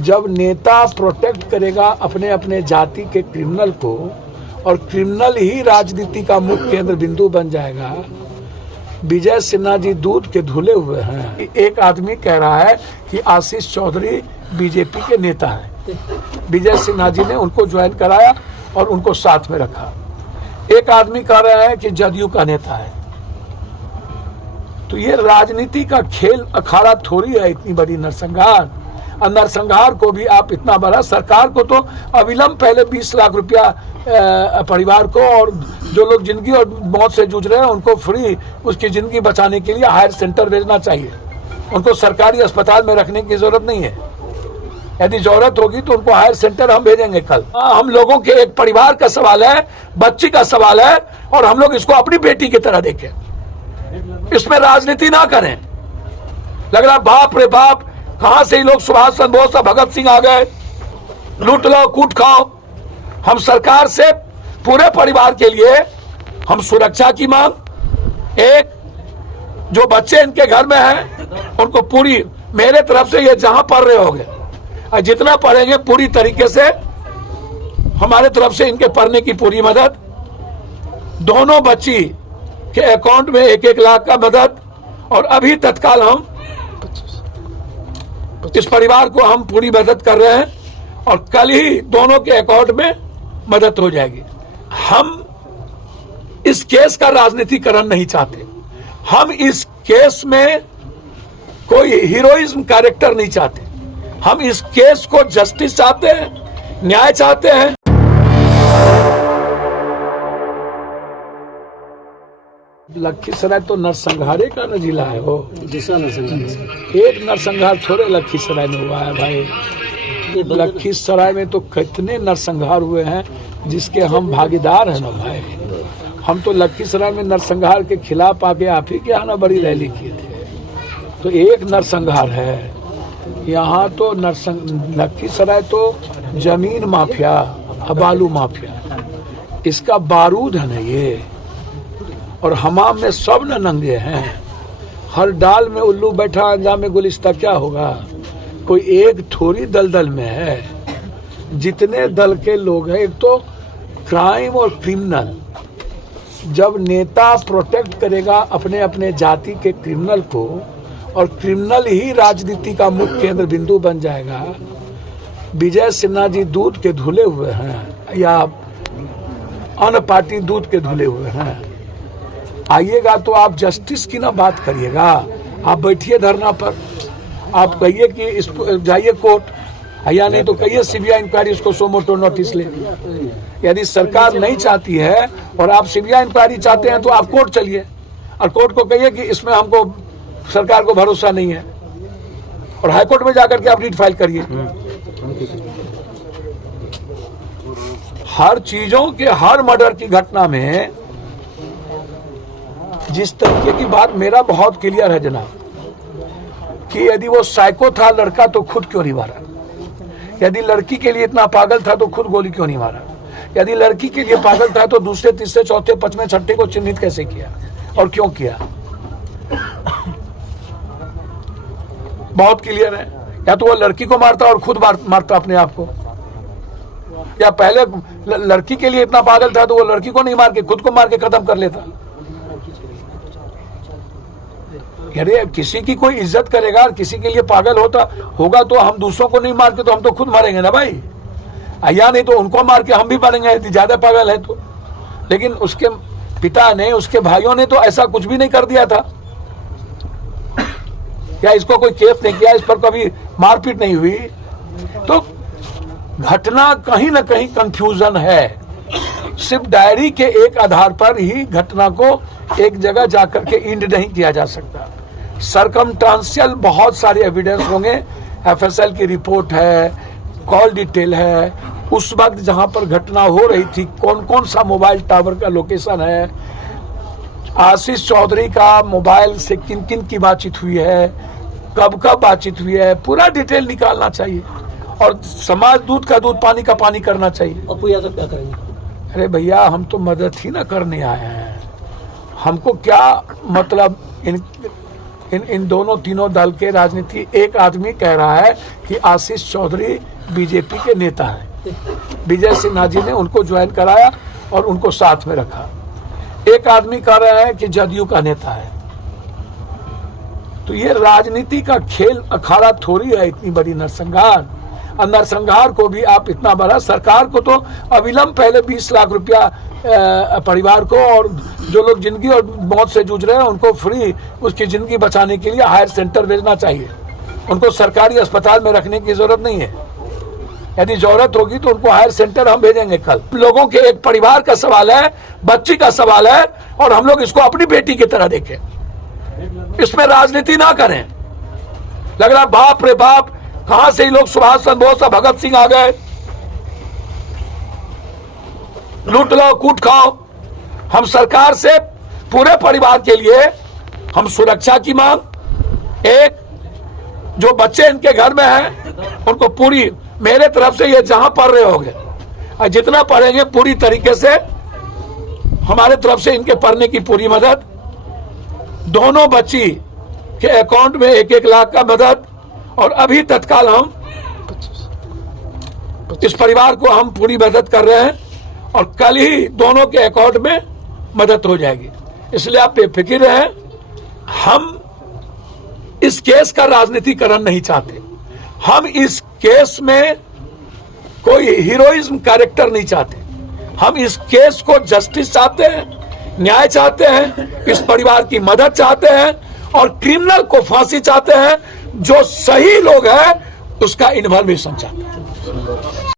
जब नेता प्रोटेक्ट करेगा अपने अपने जाति के क्रिमिनल को और क्रिमिनल ही राजनीति का मुख्य केंद्र बिंदु बन जाएगा। विजय सिन्हा जी दूध के धुले हुए हैं। एक आदमी कह रहा है कि आशीष चौधरी बीजेपी के नेता हैं। विजय सिन्हा जी ने उनको ज्वाइन कराया और उनको साथ में रखा। एक आदमी कह रहा है कि जदयू का नेता है। तो ये राजनीति का खेल अखाड़ा थोड़ी है इतनी बड़ी नरसंहार। नरसंहार को भी आप इतना बड़ा, सरकार को तो अविलंब पहले 20 लाख रुपया परिवार को और जो लोग जिंदगी और मौत से जूझ रहे हैं उनको फ्री उसकी जिंदगी बचाने के लिए हायर सेंटर भेजना चाहिए। उनको सरकारी अस्पताल में रखने की जरूरत नहीं है। यदि जरूरत होगी तो उनको हायर सेंटर हम भेजेंगे कल। हम लोगों के एक परिवार का सवाल है, बच्ची का सवाल है और हम लोग इसको अपनी बेटी की तरह देखें। इसमें राजनीति ना करें। लग रहा बाप रे बाप, कहां से ही लोग सुभाष चंद्र बोस और भगत सिंह आ गए, लूट लो कूट खाओ। हम सरकार से पूरे परिवार के लिए हम सुरक्षा की मांग, एक जो बच्चे इनके घर में हैं उनको पूरी, मेरे तरफ से ये जहां पढ़ रहे होंगे और जितना पढ़ेंगे पूरी तरीके से हमारे तरफ से इनके पढ़ने की पूरी मदद। दोनों बच्ची के अकाउंट में 1-1 लाख का मदद। और अभी तत्काल हम इस परिवार को हम पूरी मदद कर रहे हैं और कल ही दोनों के अकाउंट में मदद हो जाएगी। हम इस केस का राजनीतिकरण नहीं चाहते। हम इस केस में कोई हीरोइज्म कैरेक्टर नहीं चाहते। हम इस केस को जस्टिस चाहते हैं, न्याय चाहते हैं। लखीसराय तो नरसंहारे का न जिला है वो। एक नरसंहार थोड़े लखीसराय में हुआ है भाई। लखीसराय में तो कितने नरसंहार हुए हैं जिसके हम भागीदार हैं ना भाई। हम तो लखीसराय में नरसंहार के खिलाफ आके आप ही के यहाँ ना बड़ी रैली किए थे। तो एक नरसंहार है यहाँ तो लखीसराय तो जमीन माफिया, बालू माफिया, इसका बारूद है ना ये। और हमाम में सब न नंगे हैं। हर डाल में उल्लू बैठा, अंजाम में गुलिस्ता क्या होगा। कोई एक थोड़ी दलदल में है, जितने दल के लोग हैं। एक तो क्राइम और क्रिमिनल, जब नेता प्रोटेक्ट करेगा अपने अपने जाति के क्रिमिनल को और क्रिमिनल ही राजनीति का मुख्य केंद्र बिंदु बन जाएगा। विजय सिन्हा जी दूध के धुले हुए हैं या अन्न पार्टी दूध के धुले हुए हैं। आइएगा तो आप जस्टिस की ना बात करिएगा। आप बैठिए धरना पर, आप कहिए कि इसको जाइए कोर्ट, या नहीं तो कहिए सीबीआई इंक्वायरी उसको सो मोटो नोटिस ले। यदि सरकार नहीं चाहती है और आप सीबीआई इंक्वायरी चाहते हैं तो आप कोर्ट चलिए और कोर्ट को कहिए कि इसमें हमको सरकार को भरोसा नहीं है और हाईकोर्ट में जाकर के आप रीट फाइल करिए। हर चीजों के, हर मर्डर की घटना में जिस तरीके की बात मेरा बहुत क्लियर है जनाब, कि यदि वो साइको था लड़का तो खुद क्यों नहीं मारा। यदि लड़की के लिए इतना पागल था तो खुद गोली क्यों नहीं मारा। यदि लड़की के लिए पागल था तो दूसरे, तीसरे, चौथे, पांचवें, छठे को चिन्हित कैसे किया और क्यों किया। बहुत क्लियर है। या तो वो लड़की को मारता और खुद मारता अपने आप को, या पहले लड़की के लिए इतना पागल था तो वो लड़की को नहीं मार के खुद को मार के खत्म कर लेता। अरे किसी की कोई इज्जत करेगा और किसी के लिए पागल होगा तो हम दूसरों को नहीं मार के तो हम तो खुद मरेंगे ना भाई। या नहीं तो उनको मार के हम भी मरेंगे यदि ज्यादा पागल है तो। लेकिन उसके पिता ने, उसके भाइयों ने तो ऐसा कुछ भी नहीं कर दिया था। या इसको कोई केस नहीं किया, इस पर कभी मारपीट नहीं हुई। तो घटना कहीं ना कहीं कंफ्यूजन है। सिर्फ डायरी के एक आधार पर ही घटना को एक जगह जाकर के इंड नहीं किया जा सकता। सरकमस्टांशियल बहुत सारे एविडेंस होंगे। एफएसएल की रिपोर्ट है, कॉल डिटेल है, उस वक्त जहां पर घटना हो रही थी कौन कौन सा मोबाइल टावर का लोकेशन है, आशीष चौधरी का मोबाइल से किन किन की बातचीत हुई है, कब कब बातचीत हुई है, पूरा डिटेल निकालना चाहिए। और समाज दूध का दूध, पानी का पानी करना चाहिए। अपू यादव क्या करेंगे? अरे भैया हम तो मदद ही ना करने आए हैं। हमको क्या मतलब इन दोनों तीनों दल के राजनीति। एक आदमी कह रहा है कि आशीष चौधरी बीजेपी के नेता हैं, विजय सिन्हा जी ने उनको ज्वाइन कराया और उनको साथ में रखा। एक आदमी कह रहा है कि जदयू का नेता है। तो ये राजनीति का खेल अखाड़ा थोड़ी है इतनी बड़ी नरसंहार। और नरसंहार को भी आप इतना बड़ा, सरकार को तो अविलंब पहले 20 लाख रुपया परिवार को, और जो लोग जिंदगी और मौत से जूझ रहे हैं उनको फ्री उसकी जिंदगी बचाने के लिए हायर सेंटर भेजना चाहिए। उनको सरकारी अस्पताल में रखने की जरूरत नहीं है। यदि जरूरत होगी तो उनको हायर सेंटर हम भेजेंगे कल। लोगों के एक परिवार का सवाल है, बच्ची का सवाल है, और हम लोग इसको अपनी बेटी की तरह देखें। इसमें राजनीति ना करें। लग रहा बाप रे बाप, कहां से ही लोग सुभाष चंद्र बोस और भगत सिंह आ गए, लूट लो कूट खाओ। हम सरकार से पूरे परिवार के लिए हम सुरक्षा की मांग, एक जो बच्चे इनके घर में हैं उनको पूरी, मेरे तरफ से ये जहां पढ़ रहे होंगे और जितना पढ़ेंगे पूरी तरीके से हमारे तरफ से इनके पढ़ने की पूरी मदद। दोनों बच्ची के अकाउंट में 1-1 लाख का मदद, और अभी तत्काल हम इस परिवार को हम पूरी मदद कर रहे हैं और कल ही दोनों के अकाउंट में मदद हो जाएगी। इसलिए आप बेफिक्र रहें। हम इस केस का राजनीतिकरण नहीं चाहते। हम इस केस में कोई हीरोइज्म कैरेक्टर नहीं चाहते। हम इस केस को जस्टिस चाहते हैं, न्याय चाहते हैं, इस परिवार की मदद चाहते हैं, और क्रिमिनल को फांसी चाहते हैं। जो सही लोग हैं उसका इन्वॉल्वेशन चाहते हैं।